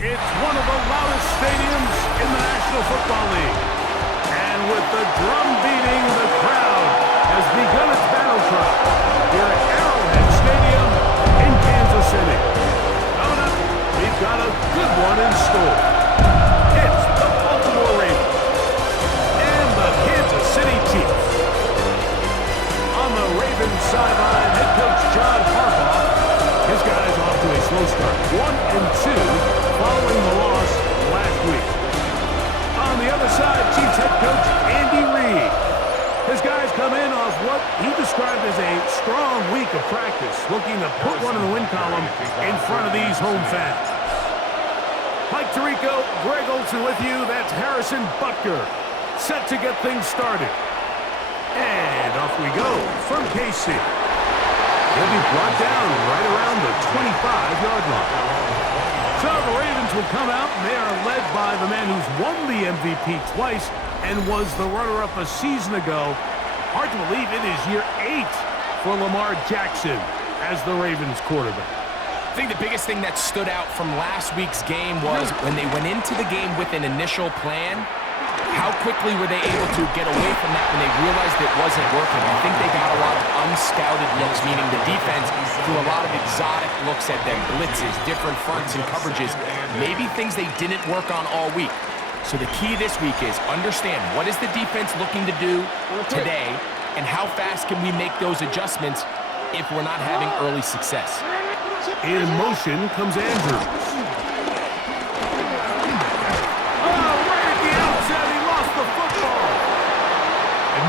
It's one of the loudest stadiums in the National Football League. And with the drum beating, the crowd has begun its battle cry here at Arrowhead Stadium in Kansas City. Coming up, we've got a good one in store. It's the Baltimore Ravens and the Kansas City Chiefs. On the Ravens sideline, head coach John Harbaugh. His guys off to a slow start, 1-2, following the loss last week. On the other side, Chiefs head coach Andy Reid. His guys come in off what he described as a strong week of practice, looking to put one in the win column in front of these home fans. Mike Tirico, Greg Olsen with you. That's Harrison Butker, set to get things started. And off we go from KC. He'll be brought down right around the 25-yard line. So the Ravens will come out, and they are led by the man who's won the MVP twice and was the runner-up a season ago. Hard to believe it is year 8 for Lamar Jackson as the Ravens quarterback. I think the biggest thing that stood out from last week's game was when they went into the game with an initial plan, how quickly were they able to get away from that when they realized it wasn't working? I think they got a lot of unscouted looks, meaning the defense threw a lot of exotic looks at them, blitzes, different fronts and coverages, maybe things they didn't work on all week. So the key this week is understand what is the defense looking to do today and how fast can we make those adjustments if we're not having early success. In motion comes Andrews.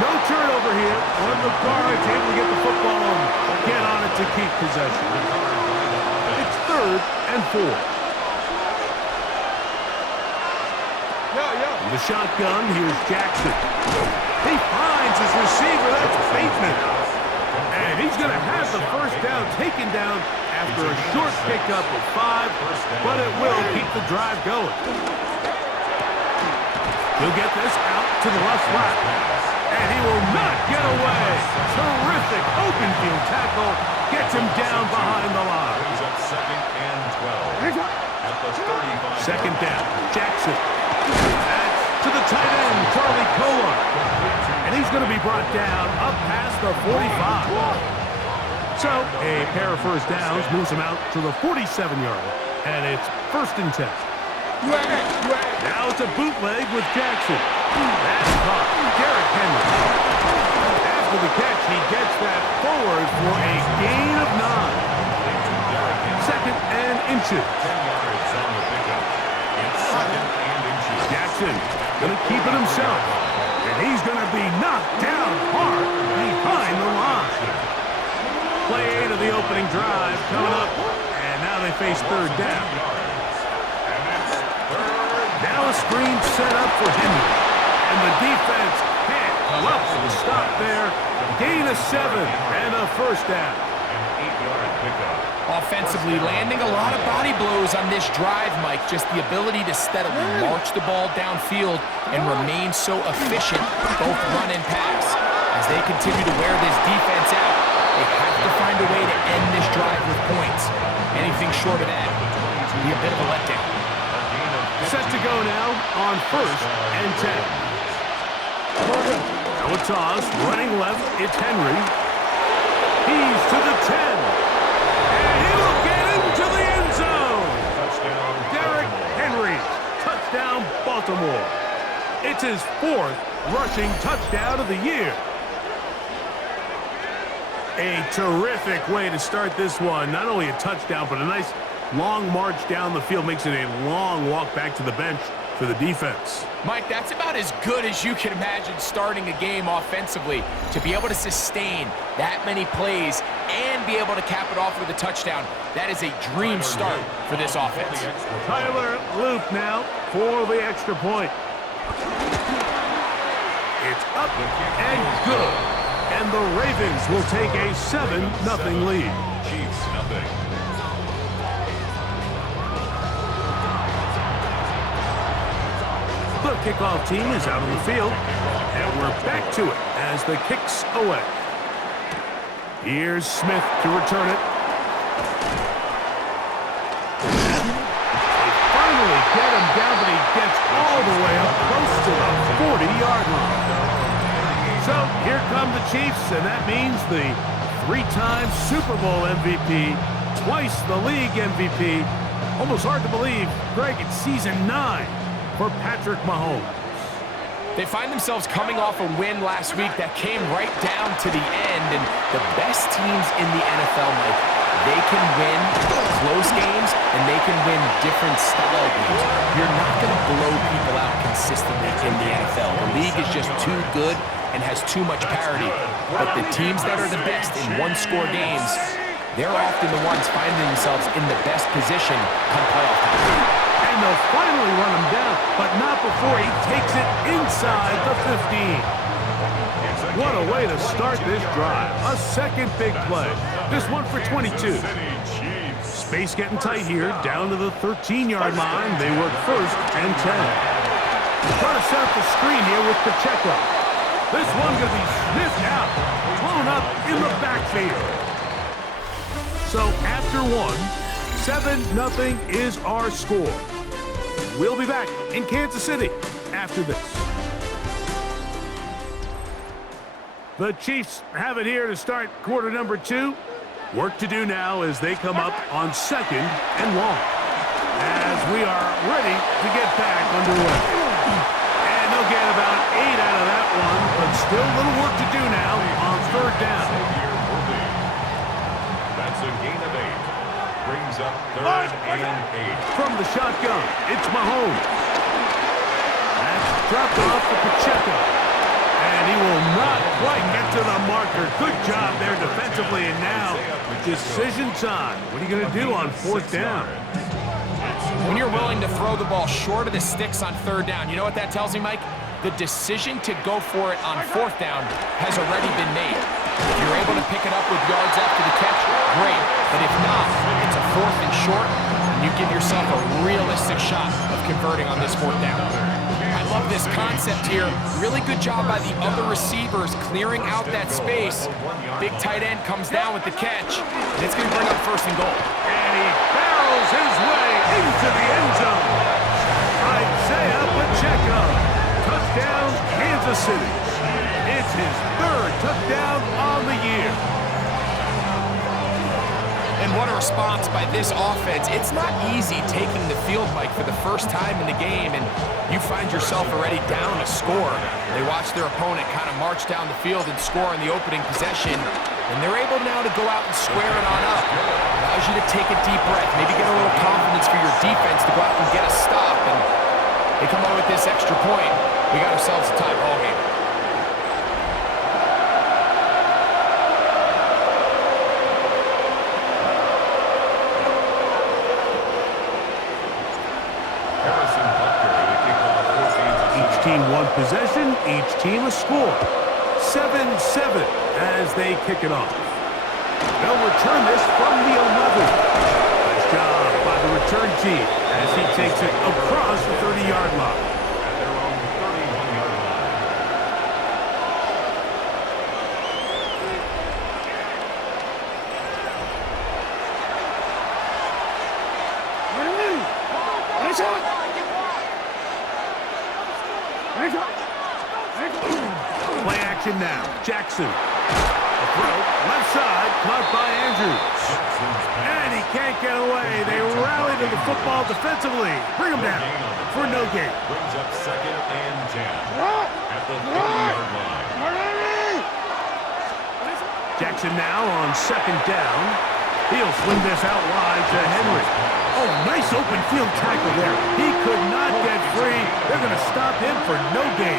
No turnover here. One of the guards able to get the football and get on it to keep possession. It's 3rd and 4. In the shotgun, here's Jackson. He finds his receiver. That's Bateman. And he's going to have the first down taken down after a short pickup of 5, but it will keep the drive going. He'll get this out to the left flat. And he will not get away. Terrific open field tackle. Gets him down behind the line. Second down. Jackson. That's to the tight end, Charlie Kolar. And he's going to be brought down up past the 45. So a pair of first downs moves him out to the 47-yard line. And it's 1st and 10. Now it's a bootleg with Jackson. That's caught. Derrick Henry. After the catch, he gets that forward for a gain of 9. 2nd and inches. Jackson going to keep it himself. And he's going to be knocked down hard behind the line. Play to the opening drive coming up. And now they face 3rd down. Now a screen set up for Henry. And the defense can't come up with a stop there. Gain of 7 and a first down. Offensively, landing a lot of body blows on this drive, Mike. Just the ability to steadily march the ball downfield and remain so efficient, both run and pass. As they continue to wear this defense out, they have to find a way to end this drive with points. Anything short of that would be a bit of a letdown. Set to go now on 1st and 10. Now a toss, running left, it's Henry. He's to the 10. And he'll get into the end zone. Touchdown. Derrick Henry. Touchdown, Baltimore. It's his 4th rushing touchdown of the year. A terrific way to start this one. Not only a touchdown, but a nice long march down the field. Makes it a long walk back to the bench for the defense. Mike, that's about as good as you can imagine starting a game offensively. To be able to sustain that many plays and be able to cap it off with a touchdown, that is a dream start for this offense. Tyler Luke now for the extra point. It's up and good. And the Ravens will take a 7-0 lead. Chiefs, nothing. The kickoff team is out on the field, and we're back to it as the kick's away. Here's Smith to return it. They finally 30-yard line. So here come the Chiefs, and that means the 3-time Super Bowl MVP, twice the league MVP. Almost hard to believe, Greg, it's season 9 for Patrick Mahomes. They find themselves coming off a win last week that came right down to the end, and the best teams in the NFL, Mike, they can win close games, and they can win different style games. You're not going to blow people out consistently in the NFL. The league is just too good and has too much parity. But the teams that are the best in one-score games, they're often the ones finding themselves in the best position come playoff time. And they'll finally run him down, but not before he takes it inside the 15. What a way to start this drive. A second big play. This one for 22. Space getting tight here, down to the 13-yard line. They work first and 10. Try to set up the screen here with Pacheco. This one going to be sniffed out, blown up in the backfield. So after one, 7-0 is our score. We'll be back in Kansas City after this. The Chiefs have it here to start quarter number 2. Work to do now as they come up on 2nd and long. As we are ready to get back underway. And they'll get about 8 out of that one, but still a little work to do now on 3rd down. That's a gain of 8. Brings up 3rd and 8. From the shotgun, it's Mahomes. That's dropped off to Pacheco. And he will not quite get to the marker. Good job there defensively, and now decision time. What are you going to do on 4th down? When you're willing to throw the ball short of the sticks on 3rd down, you know what that tells me, Mike? The decision to go for it on 4th down has already been made. If you're able to pick it up with yards after the catch, great. But if not, it's a 4th and short, and you give yourself a realistic shot of converting on this 4th down. I love this concept here. Really good job by the other receivers clearing out that space. Big tight end comes down with the catch, and it's going to bring up 1st and goal. And he barrels his way into the end zone. Isaiah Pacheco. Touchdown, Kansas City. It's his 3rd touchdown on the year. And what a response by this offense. It's not easy taking the field, Mike, for the first time in the game, and you find yourself already down a score. They watch their opponent kind of march down the field and score in the opening possession, and they're able now to go out and square it on up. Allows you to take a deep breath, maybe get a little confidence for your defense to go out and get a stop, and they come away with this extra point. We got ourselves a tie ball game. Team one possession, each team a score. 7-7 as they kick it off. They'll return this from the 11. Nice job by the return team as he takes it across the 30-yard line. At their own 31-yard line. Play action now. Jackson. A throw, left side, caught by Andrews. And he can't get away. They rally to the football defensively. Bring him down for no gain. Brings up 2nd and 10 at the 30-yard line. Jackson now on 2nd down. He'll swing this out wide to Henry. Oh, nice open field tackle there. He could not get free. They're going to stop him for no gain.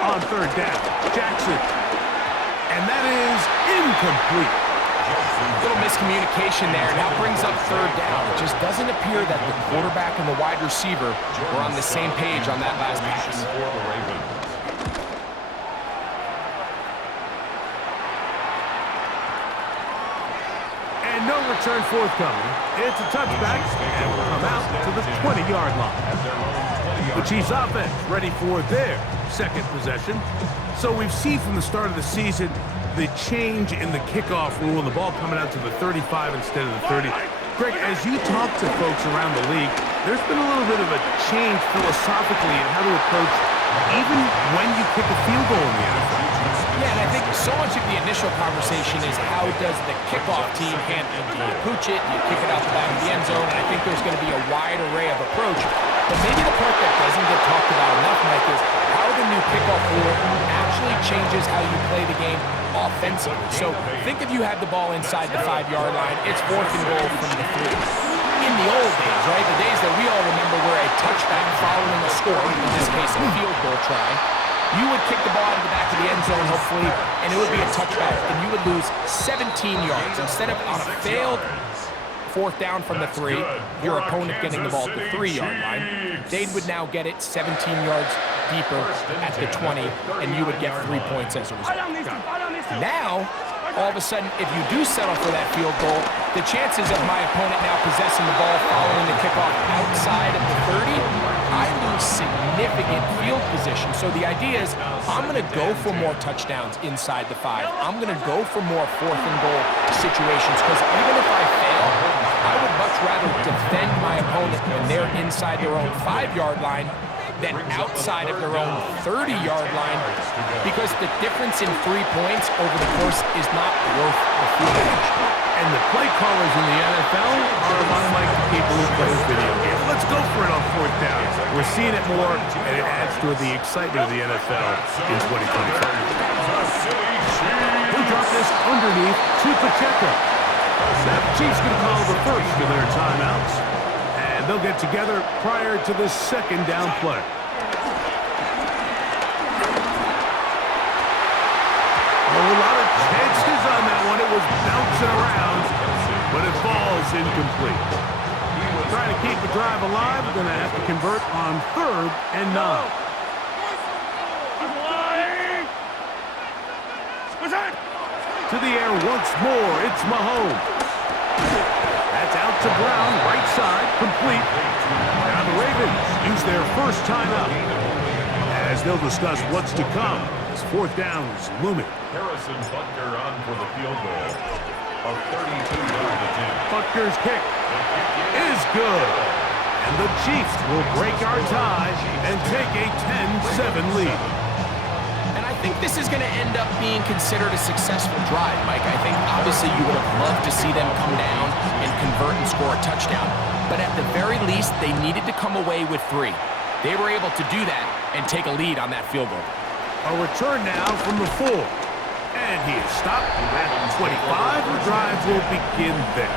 On 3rd down, Jackson. And that is incomplete. Little miscommunication there. Now brings up 3rd down. It just doesn't appear that the quarterback and the wide receiver were on the same page on that last pass. For the Ravens. And no return forthcoming. It's a touchback, and will come out to the 20-yard line. The Chiefs offense ready for their 2nd possession. So we've seen from the start of the season the change in the kickoff rule and the ball coming out to the 35 instead of the 30. Greg, as you talk to folks around the league, There's been a little bit of a change philosophically in how to approach even when you kick a field goal in the NFL. Yeah, and I think so much of the initial conversation is how does the kickoff team handle it? Do you pooch it? Do you kick it out the back of the end zone? And I think there's going to be a wide array of approach. But maybe the part that doesn't get talked about enough, Mike, is how the new kickoff rule actually changes how you play the game offensively. So think if you had the ball inside the 5-yard line, it's 4th and goal from the 3. In the old days, right, the days that we all remember were a touchback following a score, in this case a field goal try, you would kick the ball out of the back of the end zone, hopefully, and it would be a touchback, and you would lose 17 yards. Instead of on a failed 4th down from the 3, your opponent getting the ball at the 3-yard line, they would now get it 17 yards deeper at the 20, and you would get 3 points as a result. Now, all of a sudden, if you do settle for that field goal, the chances of my opponent now possessing the ball following the kickoff outside of the 30, I lose significant field position. So the idea is I'm going to go for more touchdowns inside the 5. I'm going to go for more 4th and goal situations because even if I fail, I would much rather defend my opponent when they're inside their own 5-yard line than outside of their own 30-yard line because the difference in 3 points over the course is not worth the field position. And the play callers in the NFL are a lot like the people who play this video game. Let's go for it on 4th down. We're seeing it more, and it adds to the excitement of the NFL in 2025. He'll drop this underneath to Pacheco. Now the Chiefs going to call the first of their timeouts, and they'll get together prior to the 2nd down play. A lot of chances on that one. It was bouncing around, but it falls incomplete. Trying to keep the drive alive. We're going to have to convert on 3rd and 9. To the air once more. It's Mahomes. That's out to Brown, right side, complete. Now the Ravens use their first timeout as they'll discuss what's to come. 4th down is looming. Harrison Butker on for the field goal. A 32-yard attempt. Butker's kick is good. And the Chiefs will break our tie and take a 10-7 lead. And I think this is going to end up being considered a successful drive, Mike. I think obviously you would have loved to see them come down and convert and score a touchdown. But at the very least, they needed to come away with 3. They were able to do that and take a lead on that field goal. A return now from the 4. And he is stopped at 25. The drive will begin there.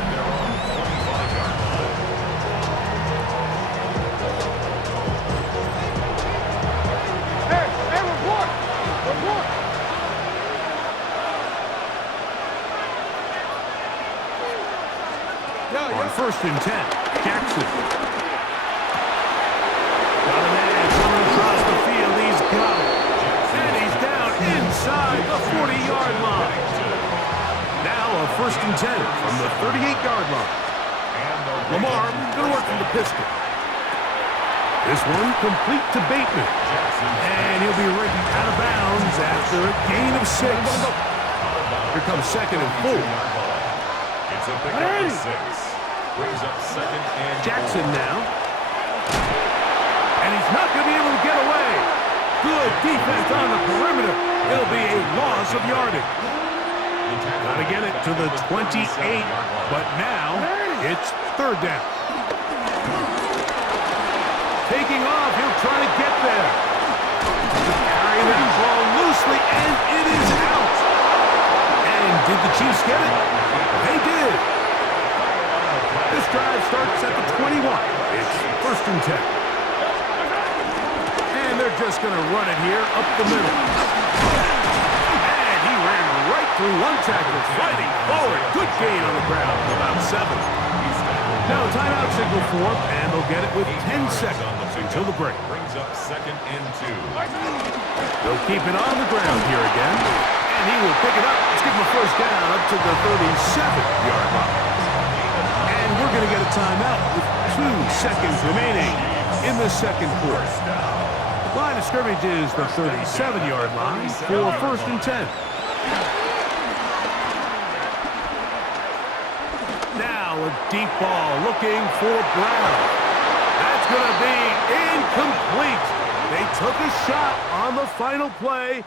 On 1st and 10, Jackson. Got a man coming across the field. He's got it. And he's down inside the 40-yard line. Now a 1st and 10 from the 38-yard line. Lamar going to work from the pistol. This one complete to Bateman. And he'll be ridden out of bounds after a gain of 6. Here comes 2nd and 4. It's a pickup of 6. Brings up 2nd and 4. Jackson now. And he's not going to be able to get away. Good defense on the perimeter. It'll be a loss of yardage. Got to get it to the 28, but now it's 3rd down. Taking off, he'll try to get there. Carrying the ball loosely, and it is out. And did the Chiefs get it? They did. This drive starts at the 21. It's 1st and 10. And they're just going to run it here up the middle. And he ran right through one tackle, fighting forward. Good gain on the ground, about 7. Now timeout signal for him, and they'll get it with 10 seconds until the break. Brings up 2nd and 2. They'll keep it on the ground here again. And he will pick it up. Let's give him a 1st down up to the 37-yard line. And we're going to get a timeout with 2 seconds remaining in the 2nd quarter. Line of scrimmage is the 37-yard line for 1st and 10. Now a deep ball looking for Brown. It's going to be incomplete. They took a shot on the final play.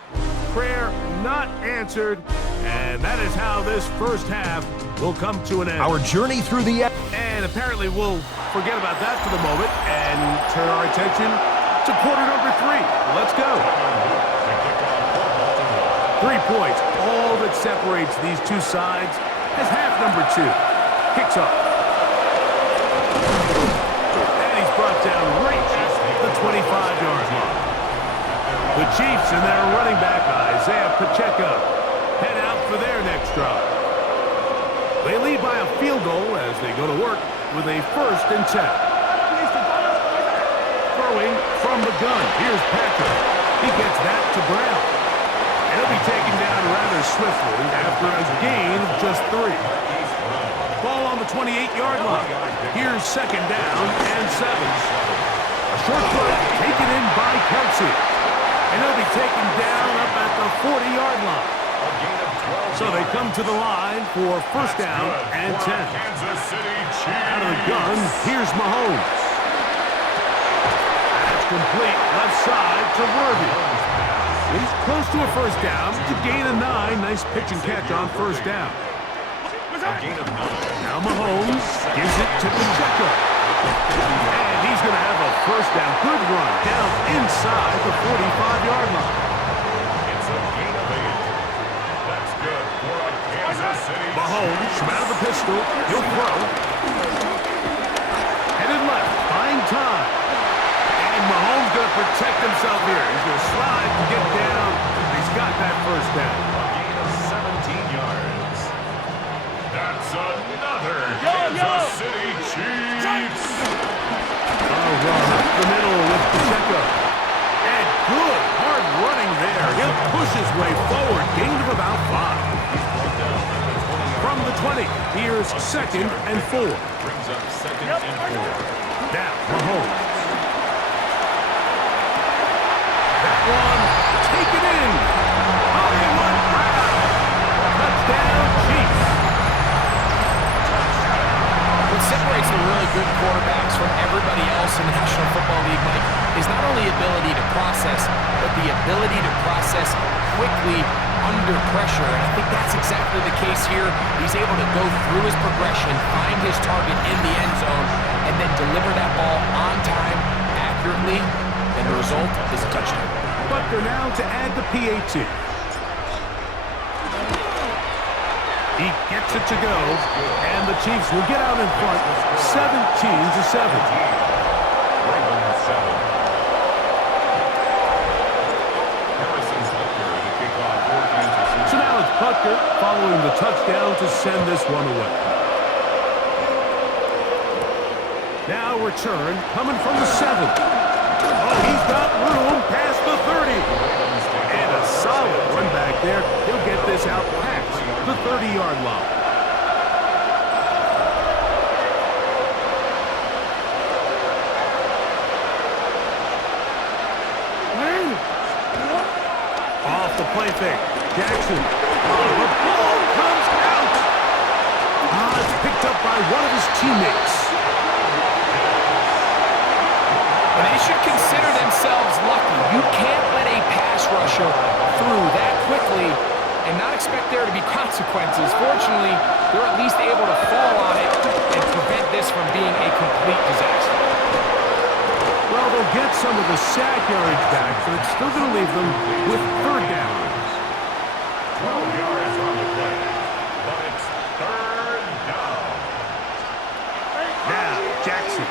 Prayer not answered. And that is how this first half will come to an end. Our journey through the... And apparently we'll forget about that for the moment and turn our attention to quarter number 3. Let's go. 3 points, all that separates these two sides as half number 2 kicks off. And he's brought down right at the 25-yard line. The Chiefs and their running back, Isaiah Pacheco, head out for their next drive. They lead by a field goal as they go to work with a 1st and 10. Throwing from the gun. Here's Patrick. He gets that to Brown. And he'll be taken down rather swiftly after a gain of just 3. Ball on the 28-yard line. Here's 2nd down and 7. A short throw taken in by Kelsey. And he'll be taken down up at the 40-yard line. So they come to the line for 1st down and 10. Out of the gun, here's Mahomes. That's complete left side to Worthy. He's close to a 1st down. To gain of 9. Nice pitch and catch on 1st down. Now Mahomes gives it to Pacheco. And he's going to have a 1st down. Good run down inside the 45-yard line. It's a gain of 8. That's good for a Kansas City. Mahomes from out of the pistol. He'll throw. Headed left, buying time. And Mahomes going to protect himself here. He's going to slide and get down. He's got that 1st down. A gain of 17 yards. That's another Kansas City Chiefs. A run up the middle with Pacheco. And good, hard running there. He'll push his way forward. Gain of about 5. From the 20, here's 2nd and 4. Brings up 2nd and 4. Now, Mahomes. That one, taken in. Hollywood Brown. Touchdown, Chiefs. What separates the really good quarterbacks from everybody else in the National Football League, Mike, is not only ability to process, but the ability to process quickly under pressure. And I think that's exactly the case here. He's able to go through his progression, find his target in the end zone, and then deliver that ball on time, accurately, and the result is a touchdown. Butker now to add the PAT. He gets it to go, and the Chiefs will get out in front, 17-7. Ravens 7. Harrison's Butker to kick off for Kansas City. So now it's Butker following the touchdown to send this one away. Now return coming from the 7. Oh, he's got room past the 30. And a solid run back there. He'll get this out past the 30-yard line. Off the play fake. Jackson. Oh, the ball comes out. It's picked up by one of his teammates. And they should consider themselves lucky. You can't let a pass rusher through that quickly and not expect there to be consequences. Fortunately, they're at least able to fall on it and prevent this from being a complete disaster. Well, they'll get some of the sack yardage back, but it's still going to leave them with 3rd down. 12 yards on the play, but it's 3rd down. Now, Jackson.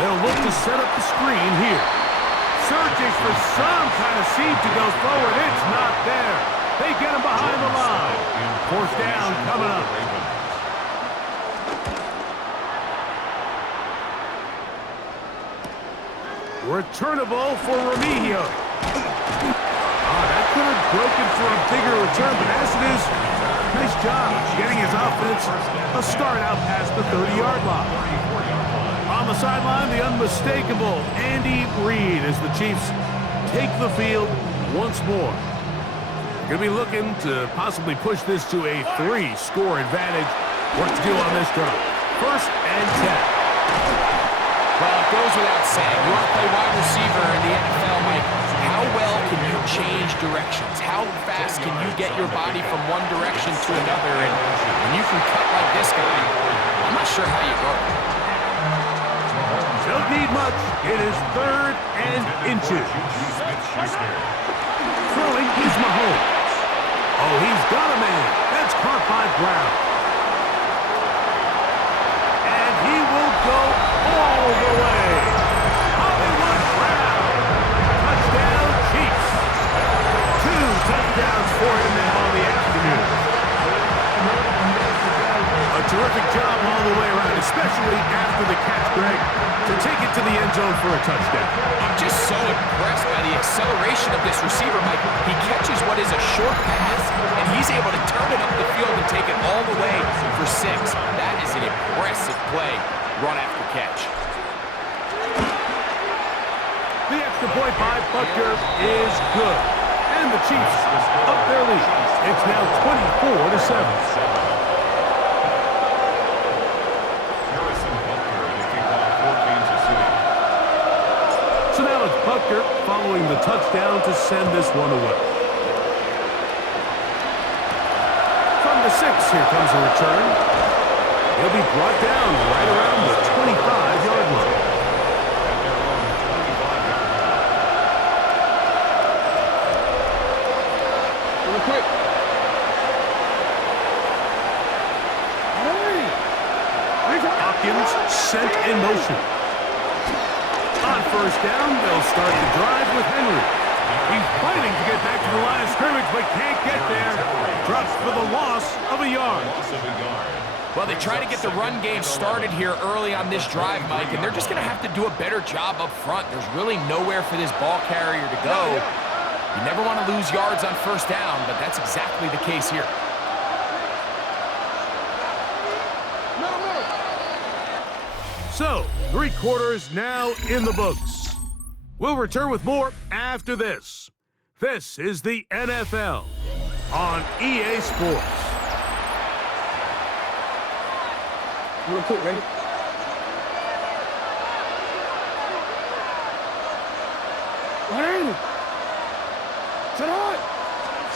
They'll look to set up the screen here. Searching for some kind of seed to go forward. It's not there. They get him behind the line. 4th down coming up. Returnable for Remigio. That could have broken for a bigger return, but as it is, nice job getting his offense a start out past the 30-yard line. On the sideline, the unmistakable Andy Reid as the Chiefs take the field once more. Going to be looking to possibly push this to a 3-score advantage. What to do on this drive? 1st and 10. Well, goes without saying. You want to play wide receiver in the NFL, Mike. How well can you change directions? How fast can you get your body from one direction to another? And when you can cut like this guy, I'm not sure how you guard him. Don't need much. It is 3rd and inches. Throwing is Mahomes. Oh, he's got a man. That's caught by Brown. And he will go all the way. Hollywood Brown. Touchdown, Chiefs. 2 touchdowns for him now on the afternoon. A terrific job all the way around, especially after the catch, Greg, to take it to the end zone for a touchdown. I'm just so impressed by the acceleration of this receiver, Mike. He catches what is a short pass, and he's able to turn it up the field and take it all the way for 6. That is an impressive play, run after catch. The extra point by Butker is good. And the Chiefs up their lead. It's now 24-7. So now it's Butker following the touchdown to send this one away. From the 6, here comes a return. He'll be brought down right around the 25-yard line. Real quick. Hopkins sent in motion. On 1st down, they'll start the drive with Henry. He's fighting to get back to the line of scrimmage, but can't get there. Drops for the loss of a yard. Well, they try to get the run game started here early on this drive, Mike, and they're just going to have to do a better job up front. There's really nowhere for this ball carrier to go. You never want to lose yards on 1st down, but that's exactly the case here. So, 3 quarters now in the books. We'll return with more after this. This is the NFL on EA Sports. Real quick, ready? Hey! Sit on!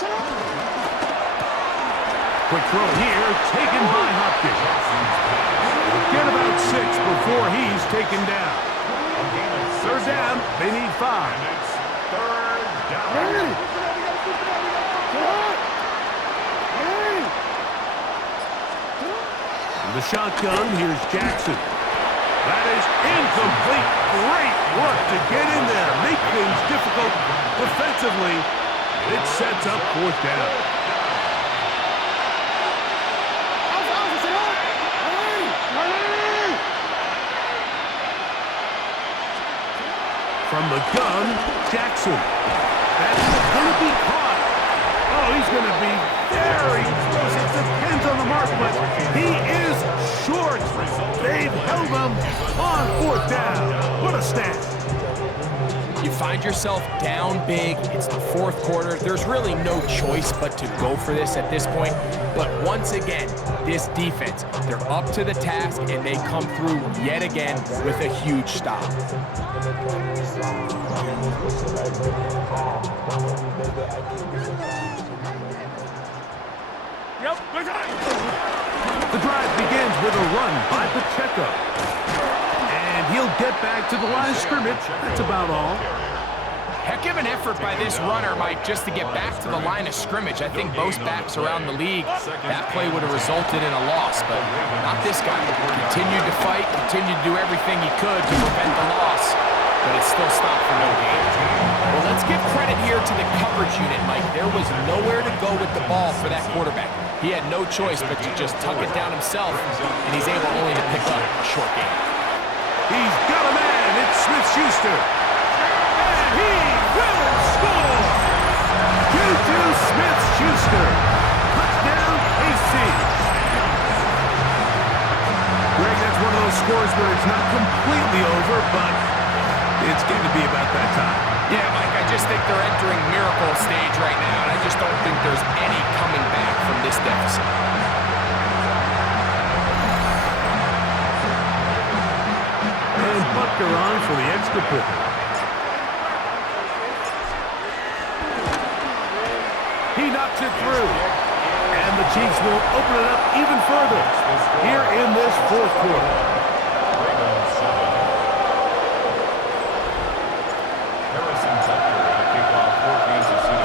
Sit on! Quick throw here, taken by Hopkins. Get about 6 before he's taken down. 3rd down, they need 5. It's 3rd down. Hey! Sit on! Hey! In the shotgun, here's Jackson. That is incomplete. Great work to get in there. Make things difficult defensively. It sets up 4th down. From the gun, Jackson. That's going to be caught. Oh, he's going to be very close. It depends on the mark, but he is short. They've held him on 4th down. What a stat. You find yourself down big. It's the 4th quarter. There's really no choice but to go for this at this point. But once again, this defense, they're up to the task, and they come through yet again with a huge stop. The drive begins with a run by Pacheco. And he'll get back to the line of scrimmage. That's about all. Heck of an effort by this runner, Mike, just to get back to the line of scrimmage. I think most backs around the league, that play would have resulted in a loss, but not this guy. Continued to fight, continued to do everything he could to prevent the loss, but it still stopped for no gain. Well, let's give credit here to the coverage unit, Mike. There was nowhere to go with the ball for that quarterback. He had no choice but to just tuck it down himself, and he's able only to pick up a short gain. He's got a man. It's Smith-Schuster. And he will score. Juju Smith-Schuster. Touchdown, KC. Greg, that's one of those scores where it's not completely over, but it's getting to be about that time. Yeah, Mike, I just think they're entering miracle stage right now, and I just don't think there's any coming back from this deficit. And blocker on for the extra point. He knocks it through. And the Chiefs will open it up even further here in this fourth quarter.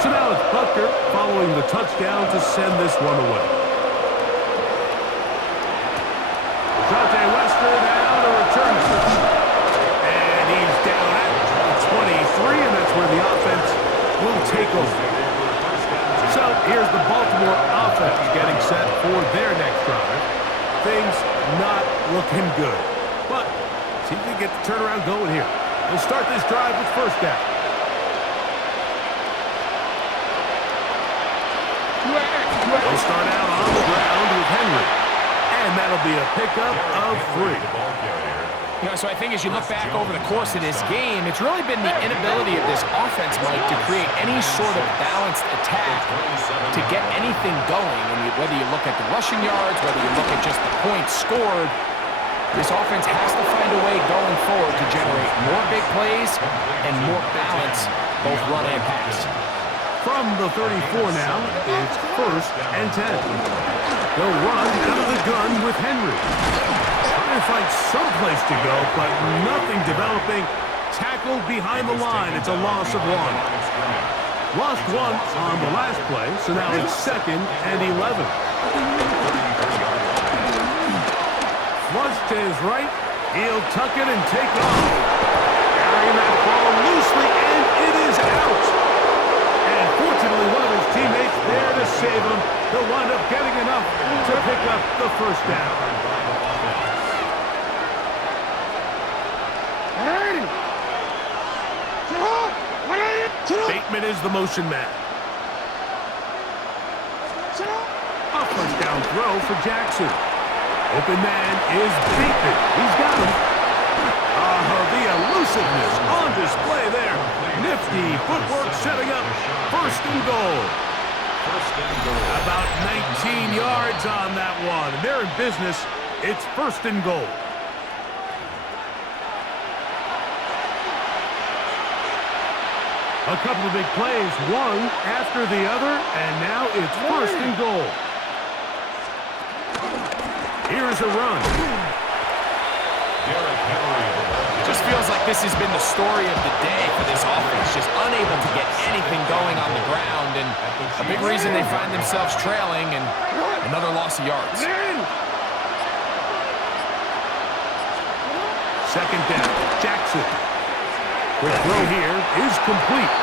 So now it's Butker following the touchdown to send this one away. Now to return it. And he's down at the 23, and that's where the offense will take over. So here's the Baltimore offense getting set for their next drive. Things not looking good. But see if they get the turnaround going here. They'll start this drive with first down. They'll start out on the ground with Henry. And that'll be a pickup of 3. You know, so I think as you look back over the course of this game, it's really been the inability of this offense, Mike, to create any sort of balanced attack to get anything going. And whether you look at the rushing yards, whether you look at just the points scored, this offense has to find a way going forward to generate more big plays and more balance, both run and pass. From the 34 now, it's first and 10. They'll run out of the gun with Henry. Trying to find some place to go, but nothing developing. Tackled behind the line. It's a loss of 1. Lost 1 on the last play, so now it's second and 11. Flush to his right. He'll tuck it and take off. Carrying that ball loosely, and it is out. And fortunately, one of his teammates there to save him. He'll wind up getting enough to pick up the first down. Bateman is the motion man. A first down throw for Jackson. Open man is Bateman. He's got him. The elusiveness on display there. Nifty footwork setting up first and goal. About 19 yards on that one. They're in business. It's first and goal. A couple of big plays, one after the other, and now it's first and goal. Here's a run. Just feels like this has been the story of the day for this offense, just unable to get anything going on the ground, and a big reason they find themselves trailing and another loss of yards. Second down, Jackson. The throw here is complete.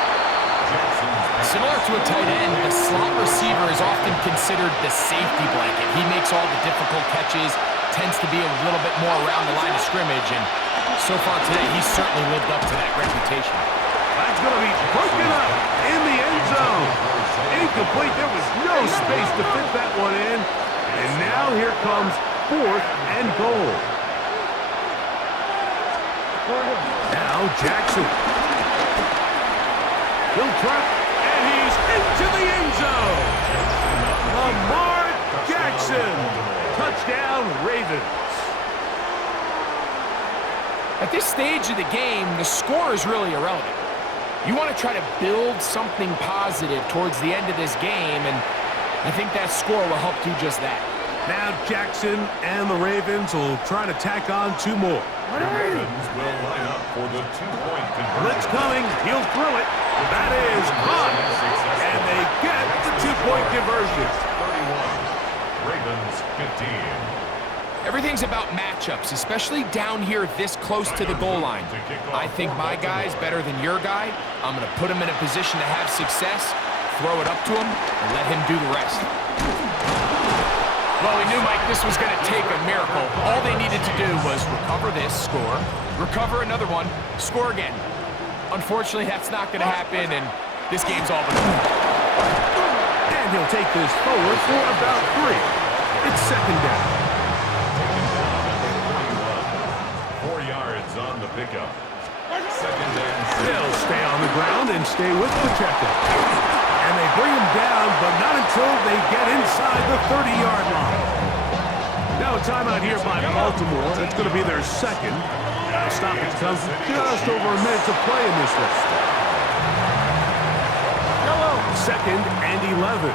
Similar to a tight end, the slot receiver is often considered the safety blanket. He makes all the difficult catches, tends to be a little bit more around the line of scrimmage, and so far today, he's certainly lived up to that reputation. That's going to be broken up in the end zone. Incomplete. There was no space to fit that one in. And now here comes fourth and goal. Now Jackson. He'll trap, and he's into the end zone. Lamar Jackson. Touchdown, Ravens. At this stage of the game, the score is really irrelevant. You want to try to build something positive towards the end of this game, and I think that score will help do just that. Now Jackson and the Ravens will try to tack on 2 more. The Ravens will line up for the 2-point conversion. Blitz coming. He'll throw it. That is caught. And they get the 2-point conversion. 31. Ravens 15. Everything's about matchups, especially down here this close to the goal line. I think my guy's better than your guy. I'm going to put him in a position to have success, throw it up to him, and let him do the rest. Well, we knew, Mike, this was going to take a miracle. All they needed to do was recover this, score, recover another one, score again. Unfortunately, that's not going to happen, and this game's all but over. And he'll take this forward for about 3. It's second down. 4 yards on the pickup. Second and 6. They'll stay on the ground and stay with Pacheco. And they bring him down, but not until they get inside the 30-yard line. Now a timeout here by Baltimore. It's going to be their second. A stoppage comes with just over a minute to play in this one. Second and 11.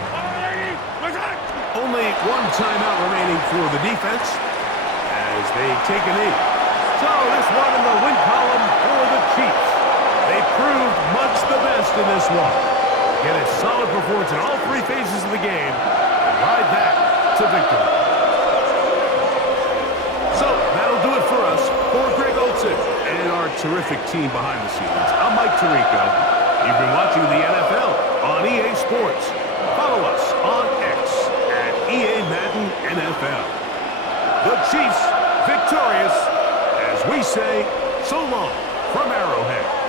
Only one timeout remaining for the defense as they take a knee. So this one in the win column for the Chiefs. They proved much the best in this one. Get a solid performance in all three phases of the game and ride that to victory. So that'll do it for us. For Greg Olson and our terrific team behind the scenes, I'm Mike Tirico. You've been watching the NFL on EA Sports. Follow us on X at EA Madden NFL. The Chiefs victorious as we say so long from Arrowhead.